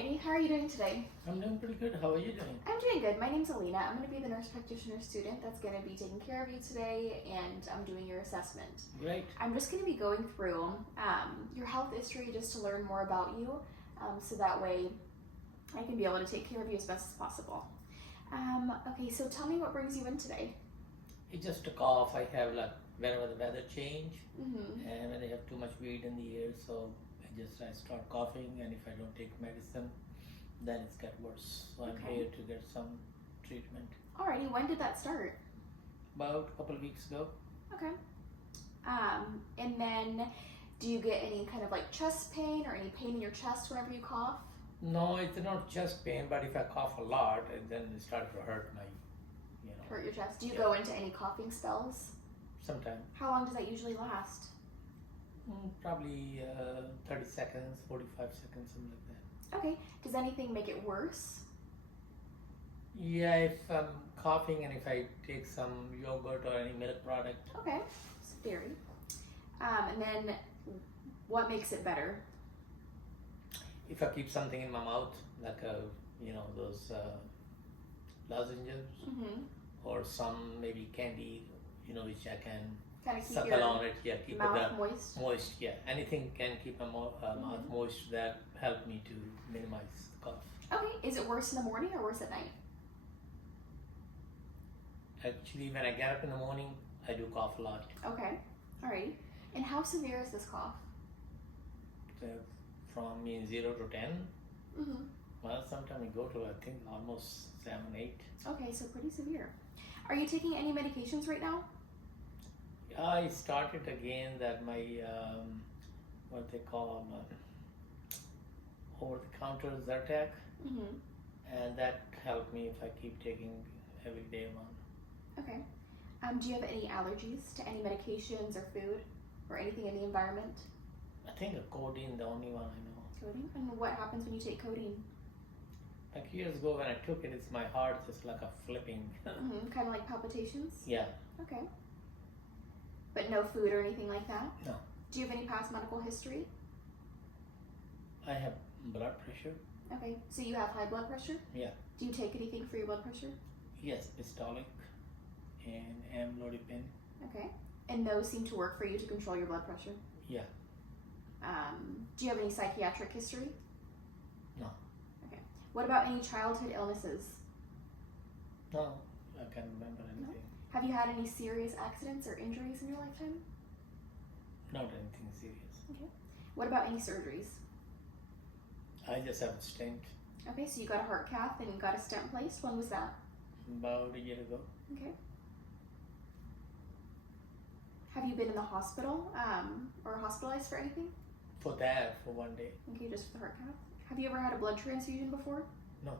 Alrighty, how are you doing today? I'm doing pretty good. How are you doing? I'm doing good. My name's Alina. I'm going to be the nurse practitioner student that's going to be taking care of you today, and I'm doing your assessment. Great. I'm just going to be going through your health history just to learn more about you, so that way I can be able to take care of you as best as possible. Okay, so tell me what brings you in today. It's just a cough. I have like whenever the weather change Mm-hmm. and when I have too much weed in the air, so I start coughing, and if I don't take medicine, then it's get worse. So I'm Okay. here to get some treatment. Alrighty, when did that start? About a couple of weeks ago. Okay. And then do you get any kind of like chest pain or any pain in your chest whenever you cough? No, it's not chest pain, but if I cough a lot, then it starts to hurt my, Hurt your chest? Do you Yeah. go into any coughing spells? sometimes. How long does that usually last? Probably 30 seconds, 45 seconds, something like that. Okay. Does anything make it worse? Yeah, if I'm coughing and if I take some yogurt or any milk product, Okay. It's dairy. And then what makes it better? if I keep something in my mouth, like those lozenges Mm-hmm. or some maybe candy, which I can Kind of keep suckle your on it. Yeah, keep mouth it moist. moist. Yeah, anything can keep my mouth Mhm. moist. That help me to minimize the cough. Okay. Is it worse in the morning or worse at night? Actually, when I get up in the morning, I do cough a lot. Okay. Alrighty. And how severe is this cough? So from 0 to 10. Mm-hmm. Well, sometimes I go to I think almost 7, 8. Okay, so pretty severe. Are you taking any medications right now? I started again that my what they call over the counter Zyrtec, Mm-hmm. and that helped me if I keep taking every day one. Okay. Do you have any allergies to any medications or food or anything in the environment? I think a codeine the only one I know. Codeine? And what happens when you take codeine? Like years ago when I took it, it's my heart just like a flipping. Mm-hmm. Kind of like palpitations? Yeah, Okay. But no food or anything like that? No. Do you have any past medical history? I have blood pressure. Okay. So you have high blood pressure? Yeah. Do you take anything for your blood pressure? Yes, Pistolic and amlodipine. Okay. And those seem to work for you to control your blood pressure? Yeah. Do you have any psychiatric history? No. Okay. What about any childhood illnesses? No, I can't remember anything. Have you had any serious accidents or injuries in your lifetime? Not anything serious. What about any surgeries? I just have a stent Okay, so you got a heart cath and got a stent placed. When was that? about a year ago. Okay. Have you been in the hospital or hospitalized for anything? For that, for one day. Okay, just for the heart cath. Have you ever had a blood transfusion before? No.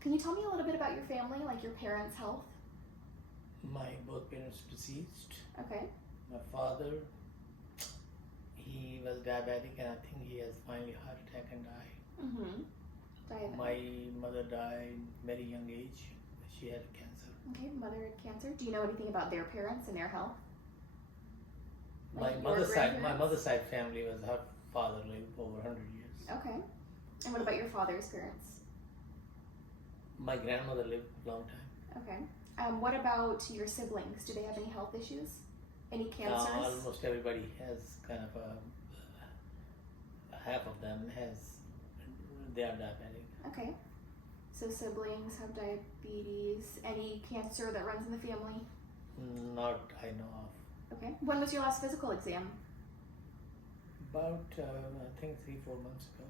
Can you tell me a little bit about your family, like your parents' health? My both parents deceased. Okay. My father, he was diabetic, and I think he has finally heart attack and died. Mm-hmm. Diabetic. My mother died very young age. She had cancer. Okay, mother had cancer. Do you know anything about their parents and their health? Like My your grandparents? mother's side family was her father lived over 100 years. Okay. And what about your father's parents? My grandmother lived a long time. Okay. What about your siblings? Do they have any health issues? Any cancers? Almost everybody has kind of half of them they are diabetic. Okay. So siblings have diabetes. Any cancer that runs in the family? Not I know of. Okay. When was your last physical exam? About I think 3-4 months ago.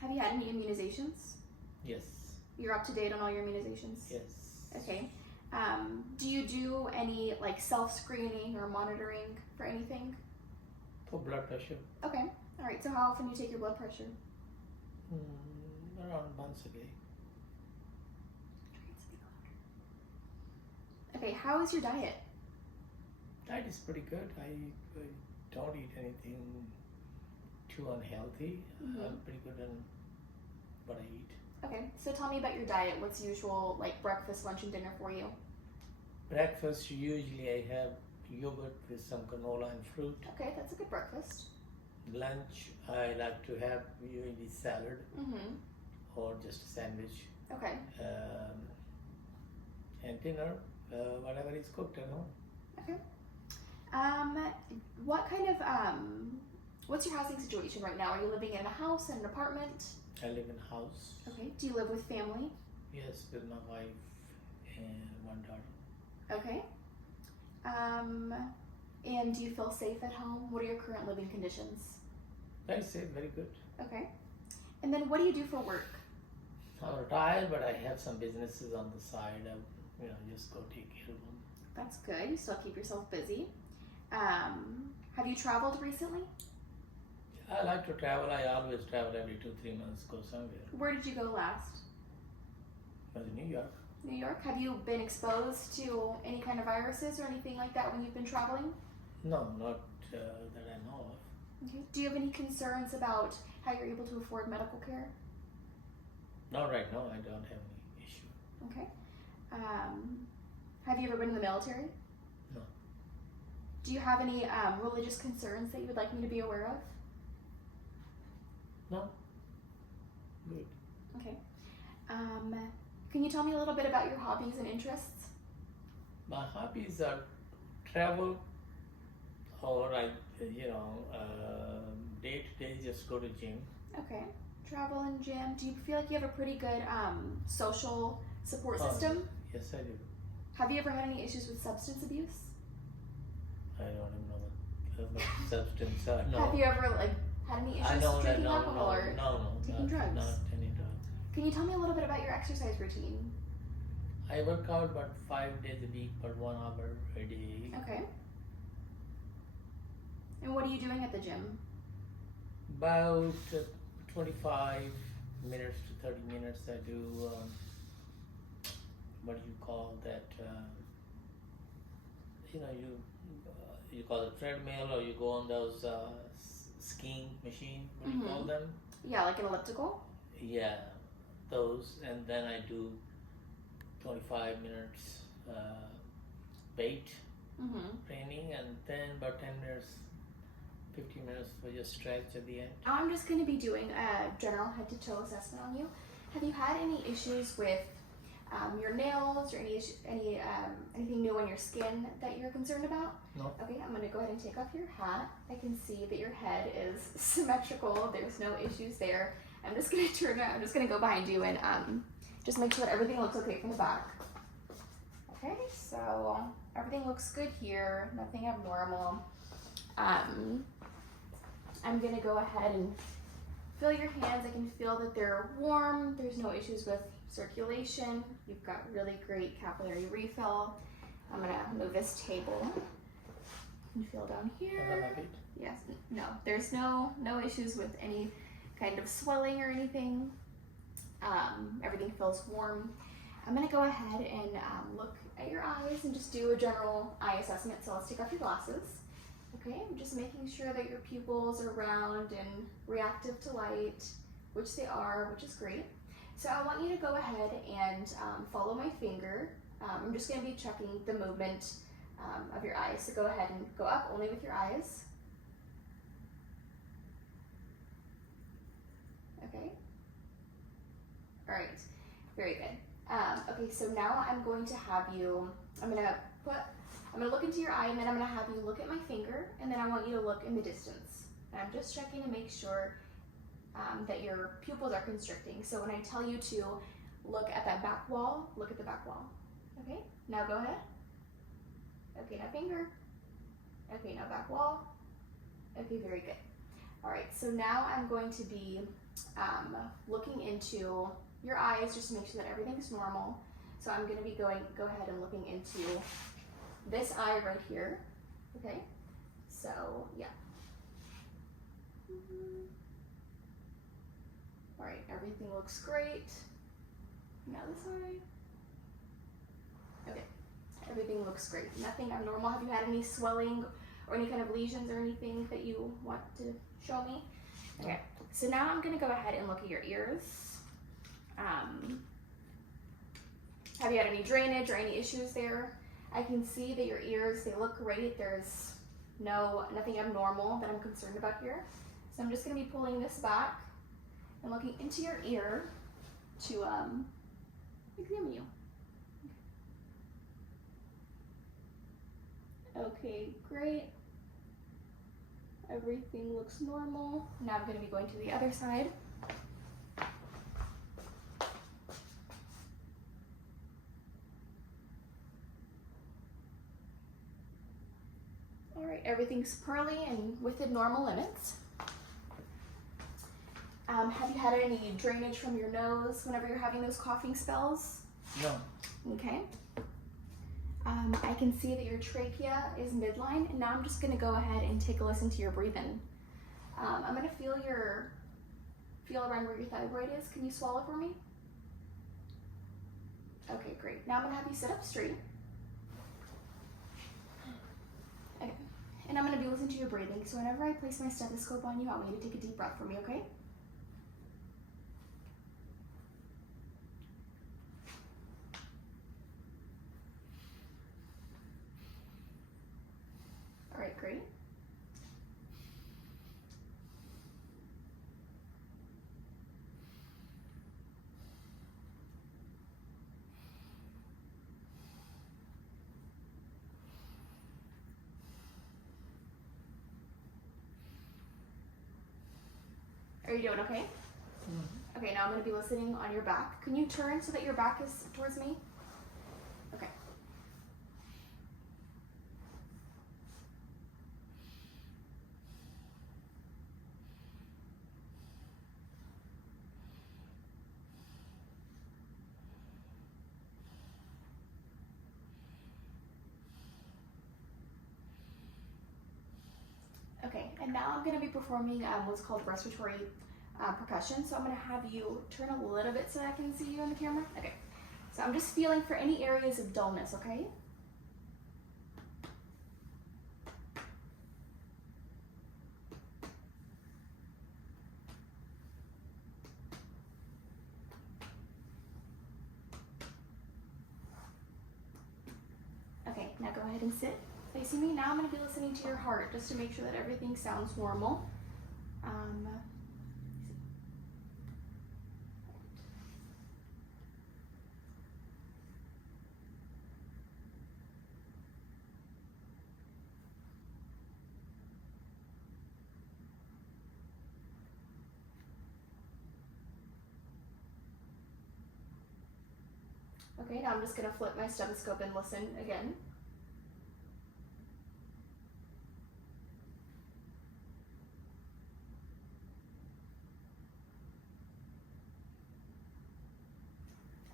Have you had any immunizations? Yes. You're up to date on all your immunizations? Yes. Okay. Do you do any like self-screening or monitoring for anything? For blood pressure, Okay. All right. So how often do you take your blood pressure? around once a day. Okay. How is your diet? Diet is pretty good. I don't eat anything too unhealthy. Mhm. I'm pretty good in what I eat. Okay. So tell me about your diet. What's usual like breakfast, lunch, and dinner for you? Breakfast usually I have yogurt with some granola and fruit. Okay, that's a good breakfast. Lunch, I like to have usually salad Mm-hmm. or just a sandwich. Okay. And dinner, whatever is cooked at home. Okay. What kind of what's your housing situation right now? Are you living in a house, in an apartment? I live in a house. Okay. Do you live with family? Yes, with my wife and one daughter. Okay. And do you feel safe at home? What are your current living conditions? Very safe, very good. Okay. And then what do you do for work? I'm retired, but I have some businesses on the side. I, just go take care of them. That's good. You still keep yourself busy. Have you traveled recently? I like to travel. I always travel every 2-3 months, go somewhere. Where did you go last? I was in New York. New York. Have you been exposed to any kind of viruses or anything like that when you've been traveling? No, not that I know of. Okay. Do you have any concerns about how you're able to afford medical care? Not right now. I don't have any issue. Okay. Have you ever been in the military? No. Do you have any religious concerns that you would like me to be aware of? No. Good. Okay. Can you tell me a little bit about your hobbies and interests? My hobbies are travel, or I, day to day just go to gym. Okay. Travel and gym. Do you feel like you have a pretty good social support system? Yes, I do. Have you ever had any issues with substance abuse? I don't even know what substance. No. Have you ever had any issues I know that. drinking No, alcohol or taking drugs? Not any drugs. Can you tell me a little bit about your exercise routine? I work out about 5 days a week, but 1 hour a day. Okay. And what are you doing at the gym? About 25 minutes to 30 minutes. I do. What do you call that? You call it treadmill, or you go on those skiing machine. What do you call them? Yeah, like an elliptical? Yeah, those, and then I do 25 minutes weight training, and then about 10 minutes, 15 minutes for your stretch at the end. I'm just going to be doing a general head to toe assessment on you. Have you had any issues with your nails or anything new on your skin that you're concerned about? No. Okay, I'm going to go ahead and take off your hat. I can see that your head is symmetrical. There's no issues there. I'm just going to turn around. I'm just going to go behind you and just make sure that everything looks okay from the back. Okay, so everything looks good here. Nothing abnormal. I'm going to go ahead and feel your hands. I can feel that they're warm. There's no issues with circulation. You've got really great capillary refill. I'm going to move this table. You can feel down here. Yes, no, there's no issues with any kind of swelling or anything. Everything feels warm. I'm going to go ahead and look at your eyes and just do a general eye assessment. So let's take off your glasses. Okay, I'm just making sure that your pupils are round and reactive to light, which they are, which is great. So I want you to go ahead and follow my finger. I'm just going to be checking the movement of your eyes. So go ahead and go up only with your eyes. Okay. All right. Very good. Okay, so now I'm going to have you, I'm going to look into your eye, and then I'm going to have you look at my finger, and then I want you to look in the distance. And I'm just checking to make sure that your pupils are constricting. So when I tell you to look at that back wall, look at the back wall. Okay, now go ahead. Okay, now finger. Okay, now back wall. Okay, very good. All right, so now I'm going to be looking into your eyes just to make sure that everything's normal. So I'm going to be go ahead and looking into this eye right here. Okay, so yeah. All right, everything looks great. Now this eye. Okay, everything looks great. Nothing abnormal. Have you had any swelling or any kind of lesions or anything that you want to show me? Okay, so now I'm going to go ahead and look at your ears. Have you had any drainage or any issues there? I can see that your ears, they look great. There's nothing abnormal that I'm concerned about here. So I'm just going to be pulling this back and looking into your ear to examine you. Okay, great. Everything looks normal. Now I'm going to be going to the other side. All right, everything's pearly and within normal limits. Have you had any drainage from your nose whenever you're having those coughing spells? No. Okay. I can see that your trachea is midline, and now I'm just gonna go ahead and take a listen to your breathing. I'm gonna feel around where your thyroid is. Can you swallow for me? Okay, great. Now I'm gonna have you sit up straight. Okay. And I'm gonna be listening to your breathing. So whenever I place my stethoscope on you, I want you to take a deep breath for me, okay? All right, great. Are you doing okay? Mm-hmm. Okay, now I'm going to be listening on your back. Can you turn so that your back is towards me? Okay. Okay, and now I'm going to be performing what's called respiratory percussion. So I'm going to have you turn a little bit so I can see you on the camera. Okay, so I'm just feeling for any areas of dullness, okay? Okay, now go ahead and sit facing me. Now I'm going to be listening to your heart just to make sure that everything sounds normal. Okay, now I'm just going to flip my stethoscope and listen again.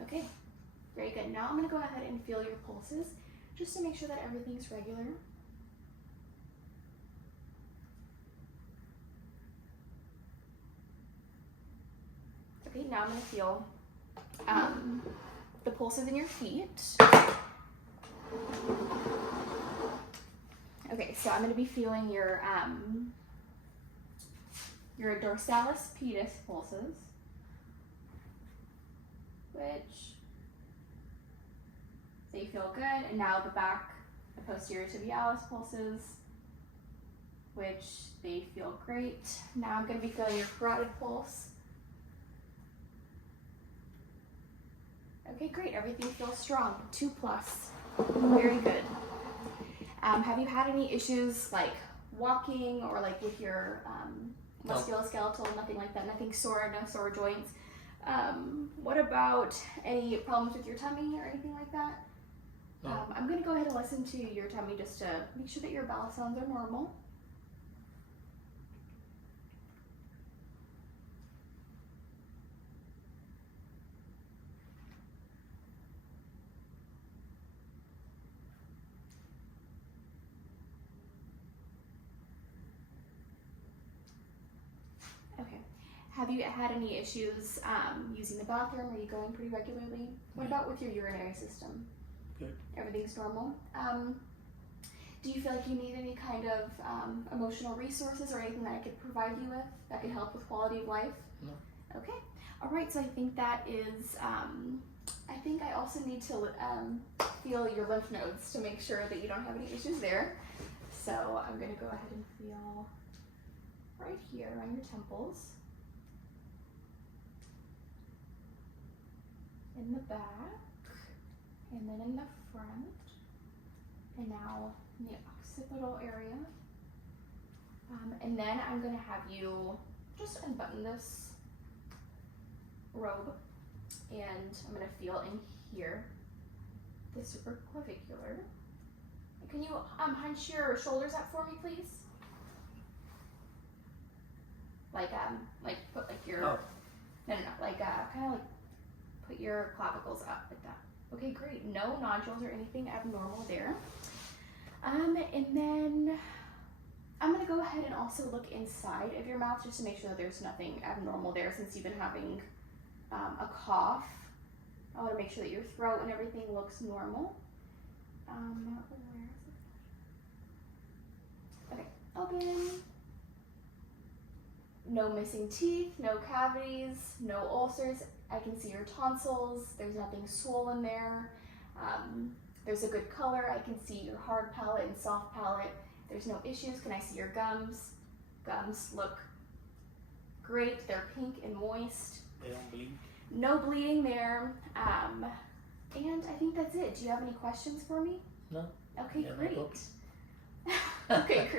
Okay, very good. Now I'm going to go ahead and feel your pulses just to make sure that everything's regular. Okay, now I'm going to feel the pulses in your feet. Okay, so I'm going to be feeling your dorsalis pedis pulses, which they feel good, and now the back, the posterior tibialis pulses, which they feel great. Now I'm going to be feeling your carotid pulse. Okay, great. Everything feels strong. 2+. Very good. Have you had any issues like walking or like with your musculoskeletal? Nothing like that. Nothing sore. No sore joints. What about any problems with your tummy or anything like that? No. I'm going to go ahead and listen to your tummy just to make sure that your bowel sounds are normal. Okay. Have you had any issues using the bathroom? Are you going pretty regularly? What about with your urinary system? Good. Everything's normal. Do you feel like you need any kind of emotional resources or anything that I could provide you with that could help with quality of life? No. Okay. All right. So I think that is I think I also need to feel your lymph nodes to make sure that you don't have any issues there. So I'm going to go ahead and feel right here on your temples, in the back, and then in the front, and now in the occipital area. And then I'm going to have you just unbutton this robe, and I'm going to feel in here the supraclavicular. Can you hunch your shoulders up for me, please? Like put like your no, like kind of like put your clavicles up like that. Okay, great. No nodules or anything abnormal there. And then I'm gonna go ahead and also look inside of your mouth just to make sure that there's nothing abnormal there, since you've been having a cough. I want to make sure that your throat and everything looks normal. Where is it? Okay, open. No missing teeth, no cavities, no ulcers. I can see your tonsils. There's nothing swollen there. There's a good color. I can see your hard palate and soft palate. There's no issues. Can I see your gums? Gums look great. They're pink and moist. They don't bleed. No bleeding there. And I think that's it. Do you have any questions for me? No. Okay, Yeah, great. no. Okay, great.